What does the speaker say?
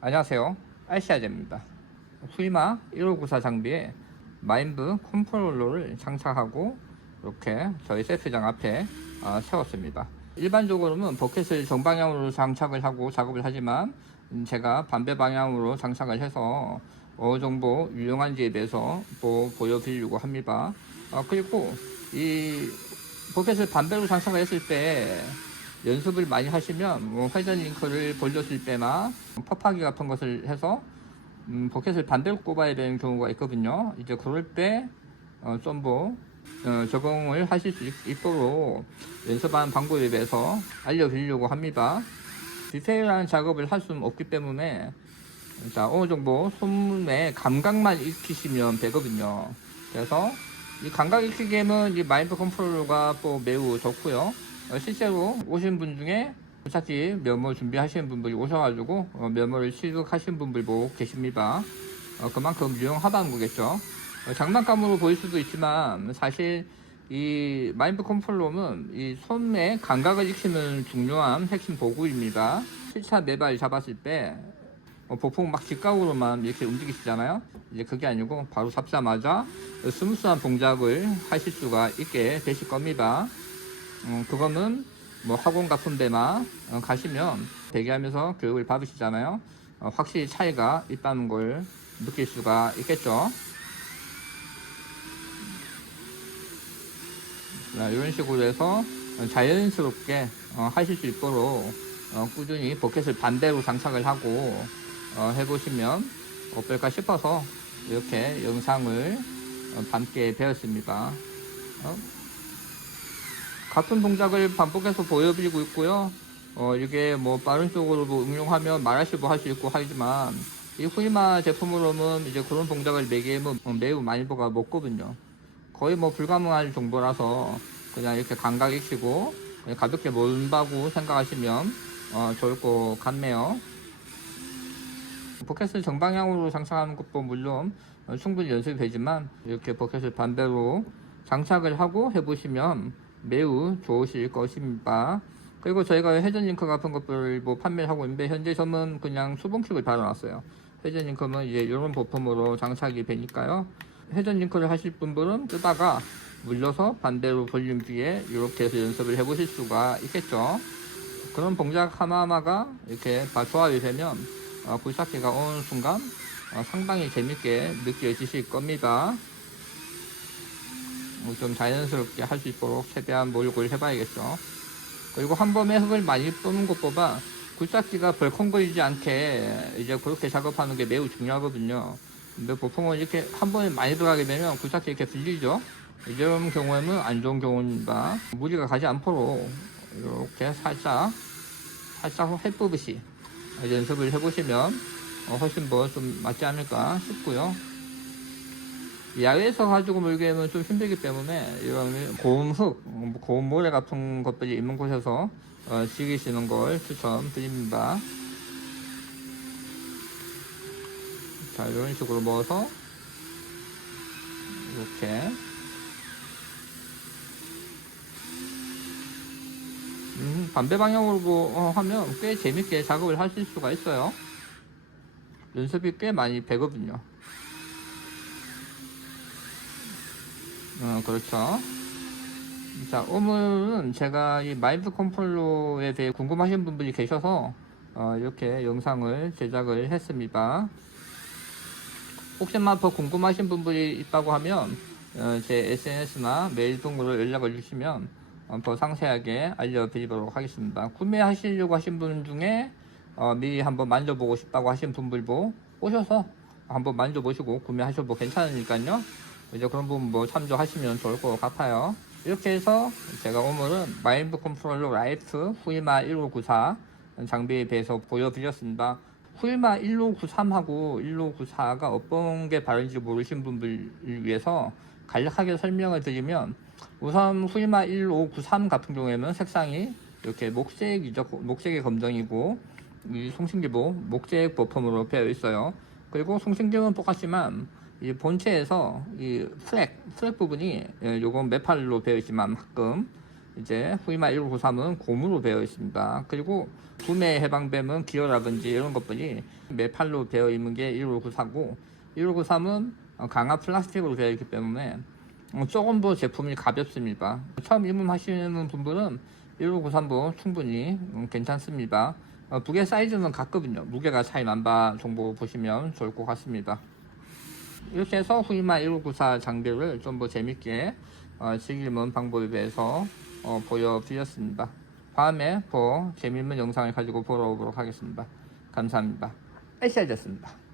안녕하세요. 알시아제입니다. 후이마 1594 장비에 마인브 컨트롤러를 장착하고 이렇게 저희 세트장 앞에 세웠습니다. 일반적으로는 버켓을 정방향으로 장착을 하고 작업을 하지만 제가 반대 방향으로 장착을 해서 어느 정도 유용한지에 대해서 보여드리려고 합니다. 그리고 이 버켓을 반대로 장착을 했을 때 연습을 많이 하시면 회전 링크를 벌렸을 때나 팝하기 같은 것을 해서 버켓을 반대로 꼽아야 되는 경우가 있거든요. 이제 그럴 때 좀 적응을 하실 수 있도록 연습하는 방법에 대해서 알려드리려고 합니다. 디테일한 작업을 할 수는 없기 때문에 어느 정도 손의 감각만 익히시면 되거든요. 그래서 이 감각 익히기에는 이 마인드 컨트롤러가 매우 좋고요. 실제로 오신 분 중에 부착기 면허 준비하시는 분들이 오셔가지고 면허를 취득하신 분들도 계십니다. 그만큼 유용하다는 거겠죠. 장난감으로 보일 수도 있지만 사실 이 마인드 컨트롤러는 이 손의 감각을 익히는 중요한 핵심 도구입니다. 7차 네발 잡았을 때 보통 막 직각으로만 이렇게 움직이시잖아요. 이제 그게 아니고 바로 잡자마자 스무스한 동작을 하실 수가 있게 되실 겁니다. 그거는 학원 같은 데나 가시면 대기하면서 교육을 받으시잖아요. 확실히 차이가 있다는 걸 느낄 수가 있겠죠. 이런 식으로 해서 자연스럽게 하실 수 있도록 꾸준히 버켓을 반대로 장착을 하고 해보시면 어떨까 싶어서 이렇게 영상을 함께 배웠습니다. 같은 동작을 반복해서 보여드리고 있고요. 이게 빠른 쪽으로도 응용하면 말하시고 할 수 있고 하지만 이 후이마 제품으로는 이제 그런 동작을 매개하면 매우 많이 보가 먹거든요. 거의 불가능할 정도라서 그냥 이렇게 감각 익히고 가볍게 몰다고 생각하시면 좋을 것 같네요. 버켓을 정방향으로 장착하는 것도 물론 충분히 연습이 되지만 이렇게 버켓을 반대로 장착을 하고 해보시면 매우 좋으실 것입니다. 그리고 저희가 회전 링크 같은 것들을 판매를 하고 있는데 현재 저는 그냥 수봉킥을 달아놨어요. 회전 링크는 이제 이런 부품으로 장착이 되니까요. 회전 링크를 하실 분들은 뜨다가 물려서 반대로 벌린 뒤에 이렇게 해서 연습을 해보실 수가 있겠죠. 그런 동작 하나하나가 이렇게 다 조합이 되면 굴착기가 오는 순간 상당히 재밌게 느껴지실 겁니다. 좀 자연스럽게 할 수 있도록 최대한 노력을 해봐야겠죠. 그리고 한 번에 흙을 많이 떠는 것보다 굴착기가 벌컹거리지 않게 이제 그렇게 작업하는 게 매우 중요하거든요. 근데 보통은 이렇게 한 번에 많이 들어가게 되면 굴착기 이렇게 들리죠. 이런 경우에는 안 좋은 경우입니다. 무리가 가지 않도록 이렇게 살짝 해보듯이 연습을 해보시면 훨씬 더 좀 맞지 않을까 싶고요. 야외에서 가지고 놀기에는 좀 힘들기 때문에 이런 고운 흙, 고운 모래 같은 것들이 있는 곳에서 즐기시는 걸 추천드립니다. 자, 이런 식으로 넣어서 이렇게 반대 방향으로 하면 꽤 재밌게 작업을 하실 수가 있어요. 연습이 꽤 많이 되거든요. 그렇죠. 자, 오늘은 제가 이 마인드 컨트롤러에 대해 궁금하신 분들이 계셔서 이렇게 영상을 제작을 했습니다. 혹시나 더 궁금하신 분들이 있다고 하면 제 SNS나 메일 등으로 연락을 주시면 더 상세하게 알려드리도록 하겠습니다. 구매하시려고 하신 분 중에 미리 한번 만져보고 싶다고 하신 분들도 오셔서 한번 만져보시고 구매하셔도 괜찮으니까요. 이제 그런 부분 참조하시면 좋을 것 같아요. 이렇게 해서 제가 오늘은 마인드 컨트롤러 라이트 후이마 1594 장비에 대해서 보여드렸습니다. 후이마 1593하고 1594가 어떤 게 다른지 모르신 분들을 위해서 간략하게 설명을 드리면, 우선 후이마 1593 같은 경우에는 색상이 이렇게 녹색이죠. 녹색의 검정이고 이 송신기도 녹색 버텀으로 되어 있어요. 그리고 송신기는 똑같지만 이 본체에서 이 플렉 부분이 요건 메탈로 되어 있지만 가끔 이제 후이마 1993은 고무로 되어 있습니다. 그리고 구매 해방뱀은 기어라든지 이런 것들이 메탈로 되어 있는 게 1594고 1593은 강화 플라스틱으로 되어 있기 때문에 조금 더 제품이 가볍습니다. 처음 입문하시는 분들은 1593도 충분히 괜찮습니다. 무게 사이즈는 같거든요. 무게가 차이 난다 정도 보시면 좋을 것 같습니다. 이렇게 해서 후이마 1594 장비를 좀 더 재밌게 즐기는 방법에 대해서 보여드렸습니다. 다음에 더 재밌는 영상을 가지고 보러 오도록 하겠습니다. 감사합니다. 에시아였습니다.